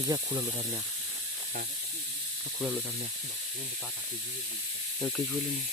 Iya aku lalu karena. Aku lalu karena. Oke jual ini.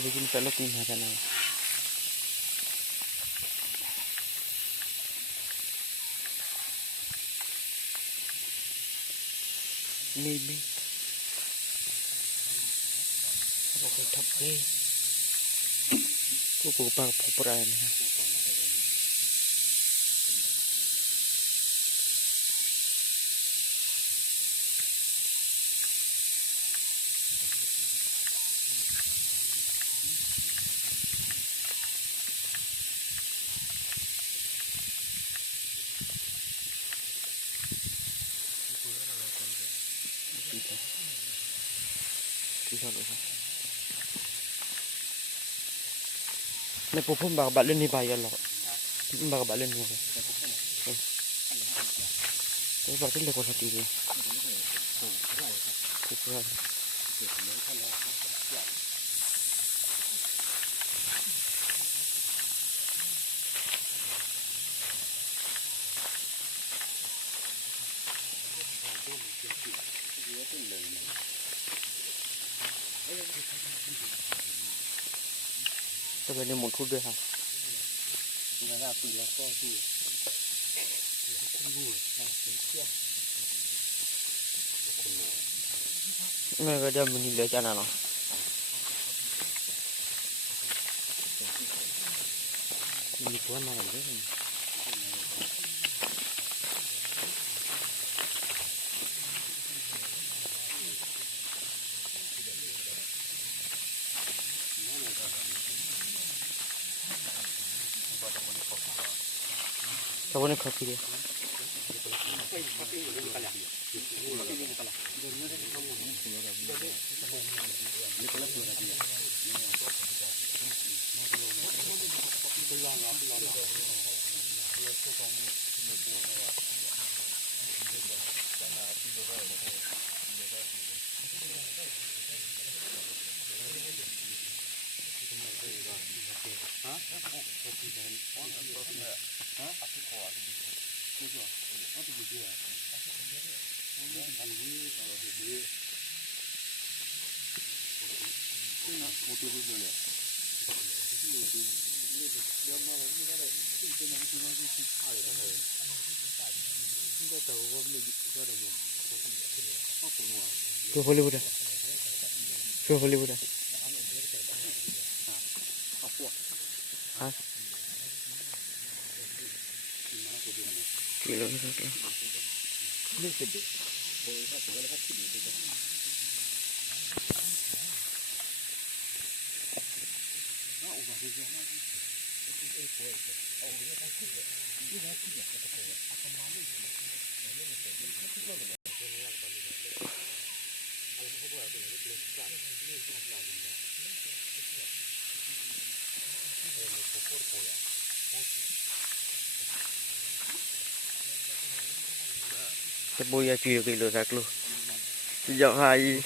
Begini pelok ni macam mana? Maybe. Aku tak boleh. Aku bang peperan. Ni pupum bak balen ni bayar lah. Bak balen ni. Tapi berarti lekor satu ni. Pupuran. Tapi ni muncul dia. Mereka dia menilai macam mana? Ini tuan mana dia? Siapa ni kopi dia? Ke Hollywood dah. Ke Hollywood dah. Hah? Kilo ni satu. Ni sedih. Sebuah kilo kilo saklu. Sejak hari.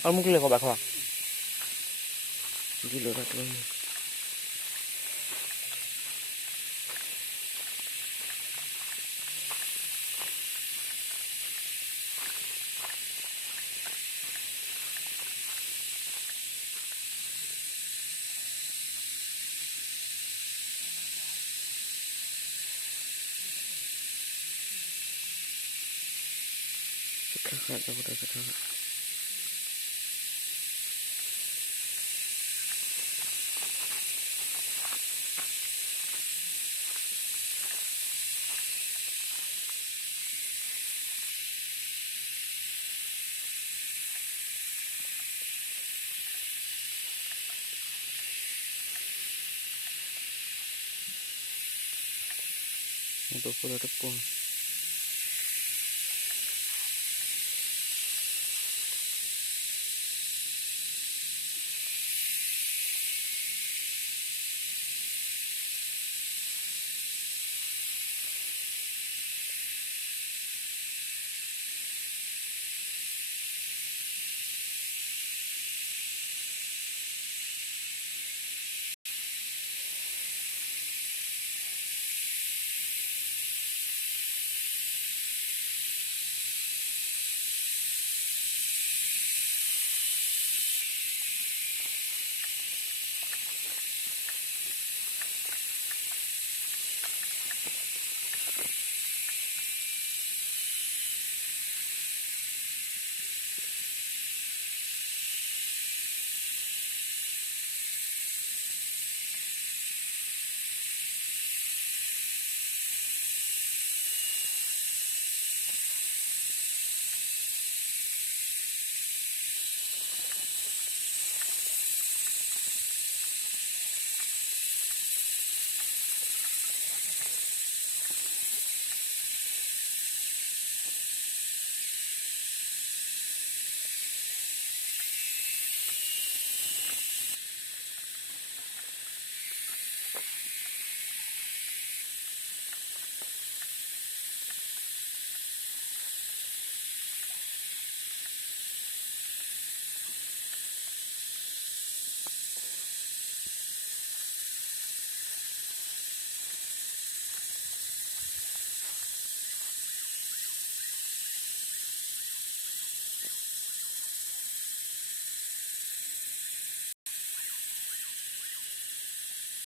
Kamu kilo kau bakal? Kilo saklu. Kakak aku dah kata. Nagpupulo po.